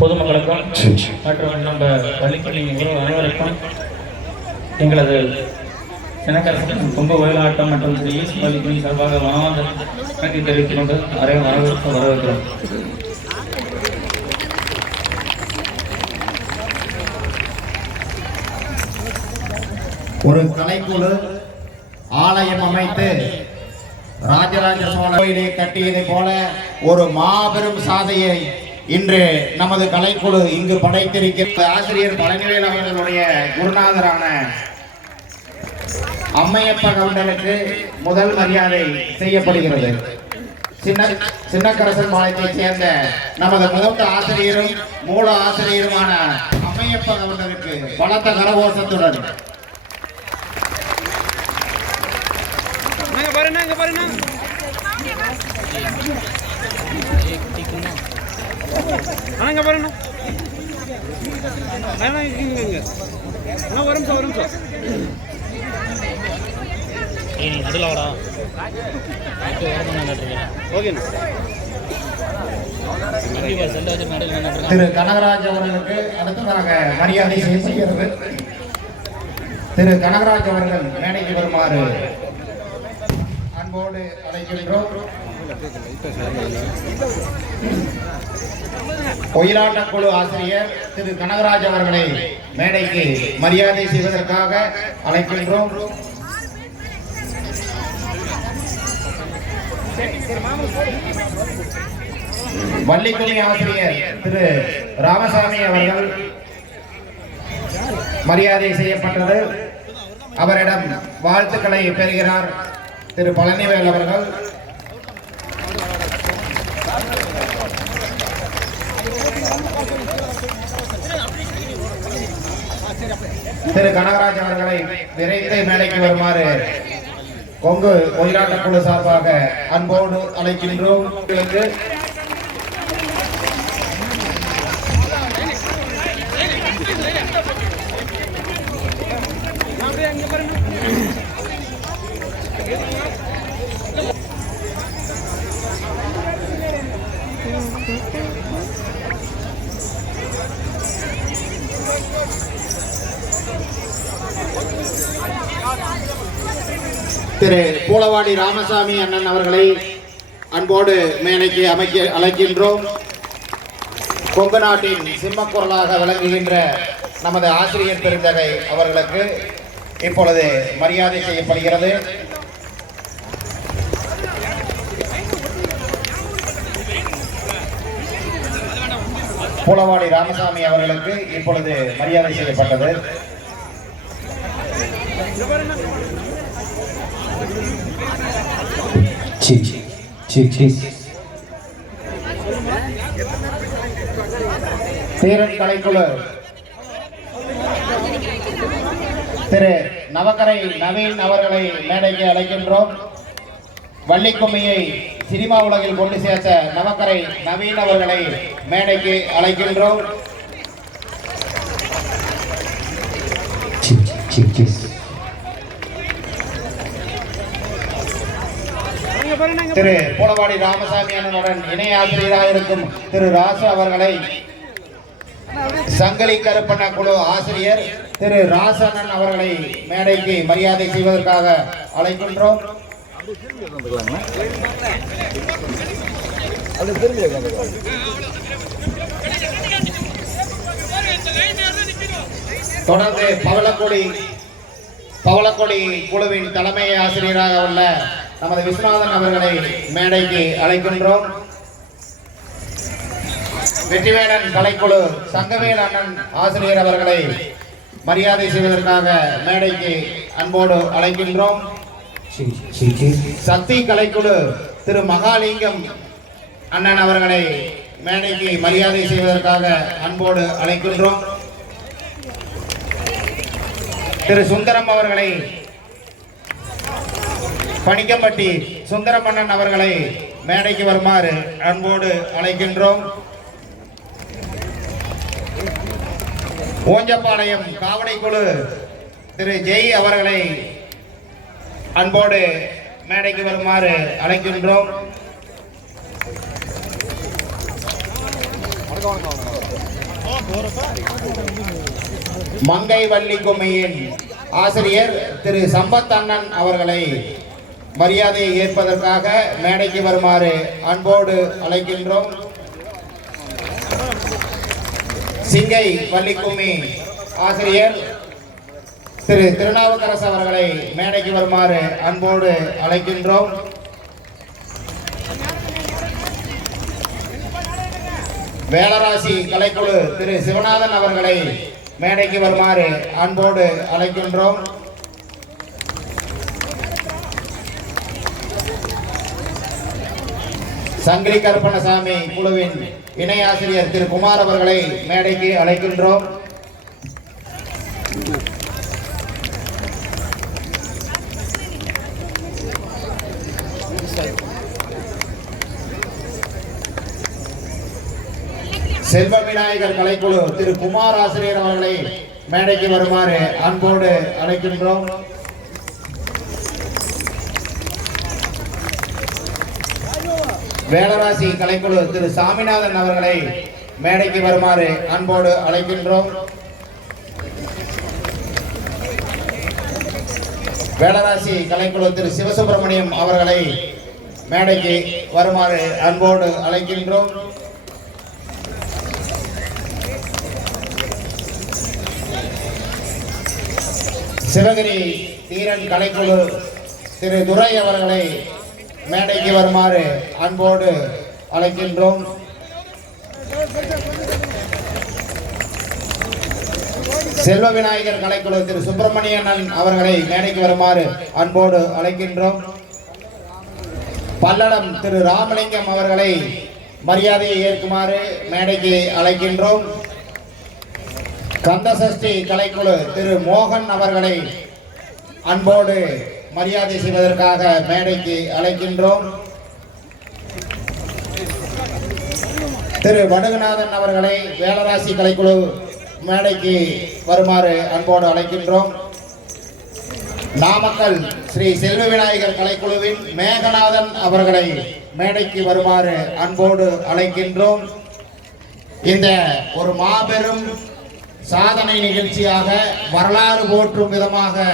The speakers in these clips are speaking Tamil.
பொதுமக்களுக்கும் மற்றும் நம்ம பள்ளிப்பள்ளி உறவு அனைவருக்கும் எங்களது சினக்கரசன் கும்ப ஒயிலாட்டம் மற்றும் ஈஸ் பள்ளிப்பள்ளி சார்பாக மாவட்ட நன்றி தெரிவித்துக் கொண்டு அரை வரவேற்க வரவேற்கிறோம். ஒரு கலைக்குழு ஆலயம் அமைத்து ராஜராஜ சோழ கோயிலை கட்டியதை போல ஒரு மாபெரும் சாதையை இன்று நமது கலைக்குழு இங்கு படைத்திருக்கிற ஆசிரியர் பழனிவேல் அவர்களுடைய குருநாதரான அம்மையப்ப கவுண்டருக்கு முதல் மரியாதை செய்யப்படுகிறது. சின்ன சின்னக்கரசன் பாளையத்தைச் சேர்ந்த நமது முதல் ஆசிரியரும் மூல ஆசிரியருமான அம்மையப்ப கவுண்டருக்கு பலத்த கரகோஷத்துடன். பாருங்க பாருங்க அண்ணா பாருண்ணா. அண்ணா இங்க இங்க. அண்ணா ஒரு நிமிஷம் ஒரு நிமிஷம். ஓகேண்ணா திரு கனகராஜ் அவர்களுக்கு அடுத்ததாக மரியாதை செய்யப்படுகிறது திரு கனகராஜ் அவர்கள் மேடைக்கு வருமாறு அன்போடு அழைக்கின்றோம். ஒயிலாட்ட குழு ஆசிரியர் திரு கனகராஜ் அவர்களை மேடைக்கு மரியாதை செய்வதற்காக அழைக்கின்றோம். வள்ளிக்குழி ஆசிரியர் திரு ராமசாமி அவர்கள் மரியாதை செய்யப்பட்டது. அவரிடம் வாழ்த்துக்களை பெறுகிறார் திரு பழனிவேல் அவர்கள். திரு கனகராஜ் அவர்களை விரைந்து மேடைக்கு வருமாறு கொங்கு ஒயிலாட்ட குழு சார்பாக அன்போடு அழைக்கின்றோம். திரு பூலவாடி ராமசாமி அண்ணன் அவர்களை அன்போடு மேடைக்கு அமைக்க அழைக்கின்றோம். கொங்கு நாட்டின் சிம்மக்குரலாக விளங்குகின்ற நமது ஆசிரியர் பெருந்தகை அவர்களுக்கு இப்பொழுது மரியாதை செய்யப்படுகிறது. பூலவாடி ராமசாமி அவர்களுக்கு இப்பொழுது மரியாதை செய்யப்பட்டது. சி சி சி தீரன் கலைக்குழு. திரு நவக்கரை நவீன் அவர்களை மேடைக்கு அழைக்கின்றோம். வள்ளிக்கும்மியை சினிமா உலகில் கொண்டு சேர்த்த நவக்கரை நவீன் அவர்களை மேடைக்கு அழைக்கின்றோம். திரு பூலவாடி ராமசாமி அண்ணனுடன் இணை ஆசிரியராக இருக்கும் திரு ராசு அவர்களை சங்கலி கருப்பண்ண குழு ஆசிரியர் திரு ராசண்ணன் அவர்களை மேடைக்கு மரியாதை செய்வதற்காக அழைக்கின்றோம். தொடர்ந்து பவளக்கொடி பவளக்கொடி குழுவின் தலைமை ஆசிரியராக உள்ள நமது விஸ்வநாதன் அவர்களை மேடைக்கு அழைக்கின்றோம். வெற்றிவேடன் கலைக்குழு சங்கவேல் அண்ணன் ஆசிரியர் அவர்களை மரியாதை செய்வதற்காக மேடைக்கு அன்போடு அழைக்கின்றோம். சக்தி கலைக்குழு திரு மகாலிங்கம் அண்ணன் அவர்களை மேடைக்கு மரியாதை செய்வதற்காக அன்போடு அழைக்கின்றோம். திரு சுந்தரம் அவர்களை பணிக்கம்பட்டி சுந்தரமன்னன் அவர்களை மேடைக்கு வருமாறு அன்போடு அழைக்கின்றோம். ஓஞ்சப்பாளையம் காவடைக்குழு திரு ஜெய் அவர்களை அன்போடு மேடைக்கு வருமாறு அழைக்கின்றோம். மங்கை வள்ளி கொம்மையின் ஆசிரியர் திரு சம்பத் அண்ணன் அவர்களை மரியாதையை ஏற்பதற்காக மேடைக்கு வருமாறு அன்போடு அழைக்கின்றோம். சிங்கை வள்ளிக்கும்மி ஆசிரியர் திரு திருநாவுக்கரசு அவர்களை மேடைக்கு வருமாறு அன்போடு அழைக்கின்றோம். வேலராசி கலைக்குழு திரு சிவநாதன் அவர்களை மேடைக்கு வருமாறு அன்போடு அழைக்கின்றோம். சங்கிலி கருப்பணசாமி குழுவின் இணை ஆசிரியர் திரு குமார் அவர்களை மேடைக்கு அழைக்கின்றோம். செல்வ விநாயகர் கலைக்குழு திரு குமார் ஆசிரியர் அவர்களை மேடைக்கு வருமாறு அன்போடு அழைக்கின்றோம். வேலராசி கலைக்குழு திரு சாமிநாதன் அவர்களை மேடைக்கு வருமாறு அன்போடு அழைக்கின்றோம். வேலராசி கலைக்குழு திரு சிவசுப்பிரமணியம் அவர்களை மேடைக்கு வருமாறு அன்போடு அழைக்கின்றோம். சிவகிரி தீரன் கலைக்குழு திரு துரை அவர்களை மேடைக்கு வருமாறு அன்போடு அழைக்கின்றோம். செல்வ விநாயகர் கலைக்குழு திரு சுப்பிரமணியன் அவர்களை மேடைக்கு வருமாறு அன்போடு அழைக்கின்றோம். பல்லடம் திரு ராமலிங்கம் அவர்களை மரியாதையை ஏற்குமாறு மேடைக்கு அழைக்கின்றோம். கந்தசஷ்டி கலைக்குழு திரு மோகன் அவர்களை அன்போடு மரியாதை செய்வதற்காக மேடைக்கு அழைக்கின்றோம். திரு வடுகநாதன் அவர்களை வேலராசி கலைக்குழு மேடைக்கு வருமாறு அன்போடு அழைக்கின்றோம். நாமக்கல் ஸ்ரீ செல்வ விநாயகர் கலைக்குழுவின் மேகநாதன் அவர்களை மேடைக்கு வருமாறு அன்போடு அழைக்கின்றோம். இந்த ஒரு மாபெரும் சாதனை நிகழ்ச்சியாக வரலாறு போற்றும் விதமாக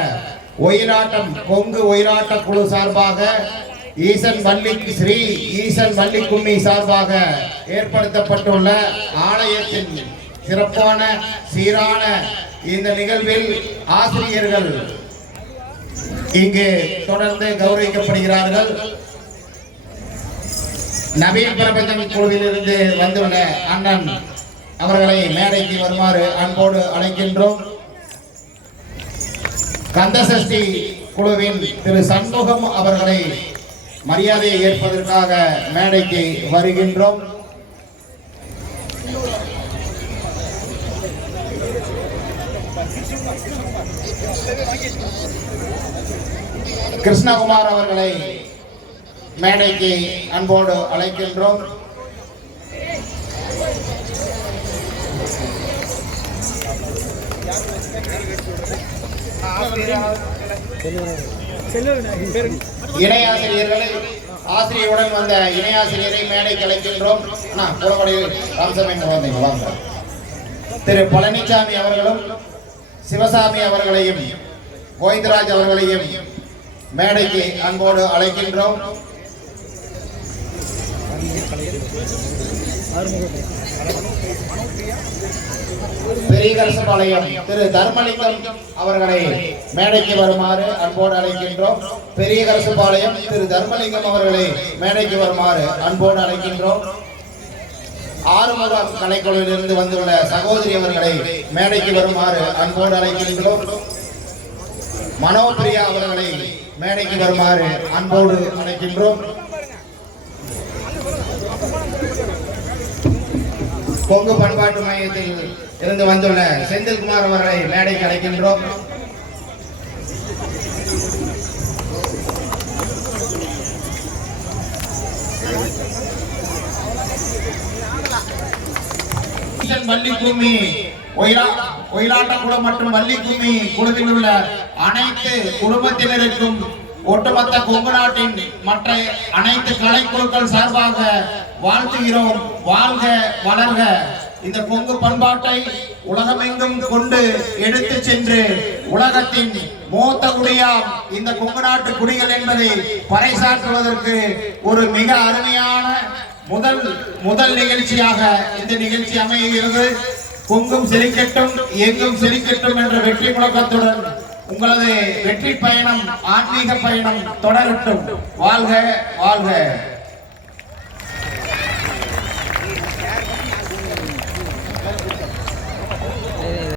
ஒயிலாட்டம் கொங்கு ஒயிலாட்ட குழு சார்பாக ஈசன் வள்ளி ஸ்ரீ ஈசன் வள்ளி கும்மி சார்பாக ஏற்படுத்தப்பட்டுள்ள ஆலயத்தின் சிறப்பான சீரான இந்த நிகழ்வில் ஆசிரியர்கள் இங்கு தொடர்ந்து கௌரவிக்கப்படுகிறார்கள். நவீன் பிரபஞ்சன் குழுவிலிருந்து வந்துள்ள அண்ணன் அவர்களை மேடைக்கு வருமாறு அன்போடு அழைக்கின்றோம். கந்தசஷ்டி குழுவின் திரு சண்முகம் அவர்களை மரியாதையை ஏற்பதற்காக மேடைக்கு வருகின்றோம். கிருஷ்ணகுமார் அவர்களை மேடைக்கு அன்போடு அழைக்கின்றோம். இணையாசிரியர்களை ஆசிரியருடன் வந்த இணை ஆசிரியரை கலைக்கின்றோம் அழைக்கின்றோம். ராமசாமி இங்க வாங்க. திரு பழனிசாமி அவர்களும் சிவசாமி அவர்களையும் கோவிந்தராஜ் அவர்களையும் மேடைக்கு அன்போடு அழைக்கின்றோம். பெரியகரசபாளையம் திரு தர்மலிங்கம் அவர்களை மேடைக்கு வருமாறு அன்போடு அழைக்கின்றோம். பெரியகரசபாளையம் திரு தர்மலிங்கம் அவர்களை மேடைக்கு வருமாறு அன்போடு அழைக்கின்றோம். ஆறுமுகம் கலைக்குழுவிலிருந்து வந்துள்ள சகோதரி அவர்களை மேடைக்கு வருமாறு அன்போடு அழைக்கின்றோம். மனோபிரியா அவர்களை மேடைக்கு வருமாறு அன்போடு அழைக்கின்றோம். கொங்கு பண்பாட்டு மையத்தில் இருந்து வந்துள்ள செந்தில்குமார் அவர்களை மேடைக்கு அழைக்கின்றோம். வள்ளிக்கும்மி ஒயிலாட்டக்குளம் மற்றும் வள்ளிக்கும்மி குழுவில் உள்ள அனைத்து குடும்பத்தினருக்கும் ஒட்டுமொத்த கொங்கு நாட்டின் மற்ற அனைத்து கலைக்குழுக்கள் சார்பாக வாழ்த்துகிறோம். வாழ்க வளர்க. இந்த கொங்கு பண்பாட்டை உலகமெங்கும் கொண்டு எடுத்து சென்று உலகத்தின் மூத்த குடியாம் இந்த கொங்கு நாட்டு குடிகள் என்பதை பறைசாற்றுவதற்கு ஒரு மிக அருமையான முதல் முதல் நிகழ்ச்சியாக இந்த நிகழ்ச்சி அமைகிறது. கொங்கும் செழிக்கட்டும் எங்கும் செழிக்கட்டும் என்ற வெற்றி முழக்கத்துடன் உங்களது வெற்றி பயணம் ஆன்மீக பயணம் தொடரட்டும். வாழ்க வாழ்க.